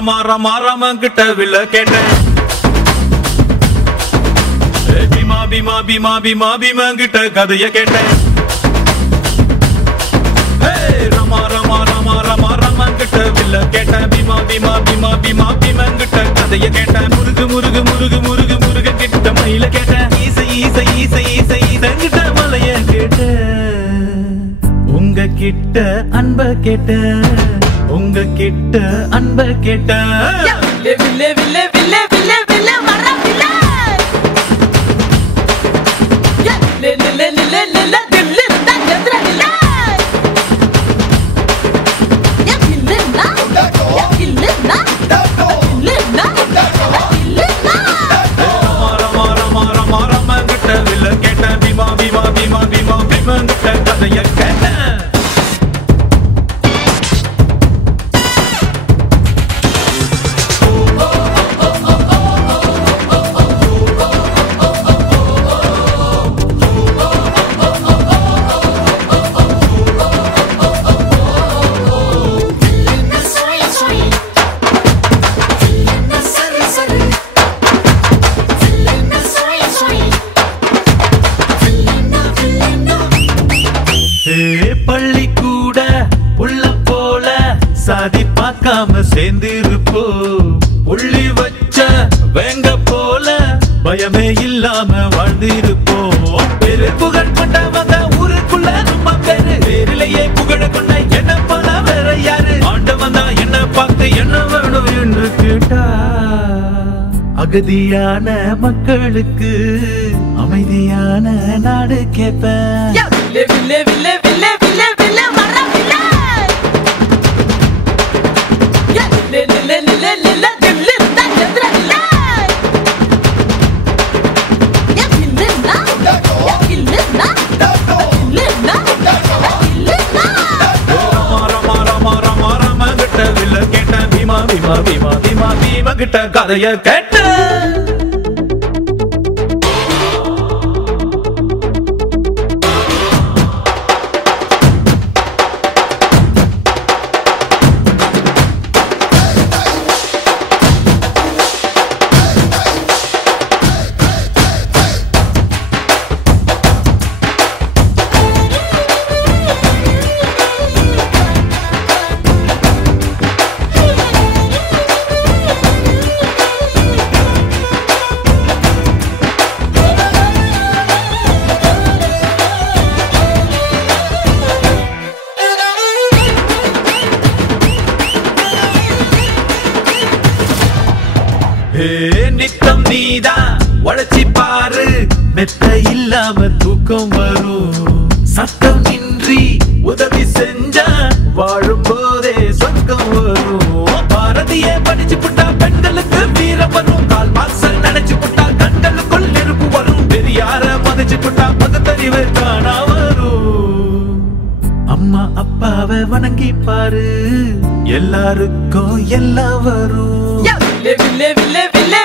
ரமா ரமா ரமன் கிட்ட வில்ல கேட்டேன். பீமா பீமா பீமா பீமா பீமன் கிட்ட கதைய கேட்டேன். ரமா ரமா ரமா ரமா ரமன் கிட்ட வில்ல கேட்டேன். பீமா பீமா பீமா பீமா பீமன் கிட்ட கதைய கேட்டேன். முருகு முருகு முருகு முருகு முருகு கிட்ட மயில கேட்டேன். ஈசை ஈசை ஈசை ஈசை ஈசங்கிட்ட மலைய கேட்டேன். உங்க கிட்ட அன்ப கேட்டேன். உங்க கிட்ட அன்ப கேட்டேன். வில்லே வில்லே வில்லே வில்லே வில்லே வர வில்லே லே லே லே லே லே லே தில்லு தா ஜத்ரா வில்லே யா வில்லே நா யா வில்லே நா வில்லே நா வில்லே நா ரமா ரமா ரமா ரமன் கிட்ட வில்ல கேட்டேன். பீமா பீமா பீமா பீமா பீமன் கிட்ட கதைய கேட்டேன். பள்ளி கூட உள்ள போல சாதி பார்க்காம சேர்ந்திருப்போ. புள்ளி வச்ச வேங்க போல பயமே இல்லாம வாழ்ந்திருப்போம். பெரு புகழ் கொண்டவங்க ஊருக்குள்ள நம்ம பேரு. பேரிலேயே புகழ கொண்ட என்ன போல வேற யாரு? ஆண்டவன் தான் என்ன பார்த்து என்ன வேணும் என்று கேட்டா. அகதியான மக்களுக்கு அமைதியான நாடு கேட்பேன். வில்லே வில்லே வில்லே வில்லே வில்லே வில்லே வர வில்லே யா லே லே லே லே லே லே தில்லு தா ஜத்ரா வில்லே யா வில்லே நா யா வில்லே நா வில்லே நா வில்லே நா ரமா ரமா ரமா ரமன் கிட்ட வில்ல கேட்டேன். பீமா பீமா பீமா பீமா பீமன் கிட்ட கதைய கேட்டேன். நித்தம் நீதான் உழைச்சி பாரு. மெத்த இல்லாம தூக்கம் வரும். சத்தம் இன்றி உதவி செஞ்சா வாழும் போதே சொர்க்கம் வரும். பாரதிய படிச்சு புட்டா பெண்களுக்கு வீரம் வரும். கால் மாசல் நினைச்சு புட்டா கண்களுக்குள் நெருப்பு வரும். பெரியார மதிச்சு புட்டா பகுத்தறிவு காணா வரும். அம்மா அப்பாவை வணங்கி பாரு. எல்லாருக்கும் எல்லாம் வரும். வில்லே வில்லே வில்லே வில்லே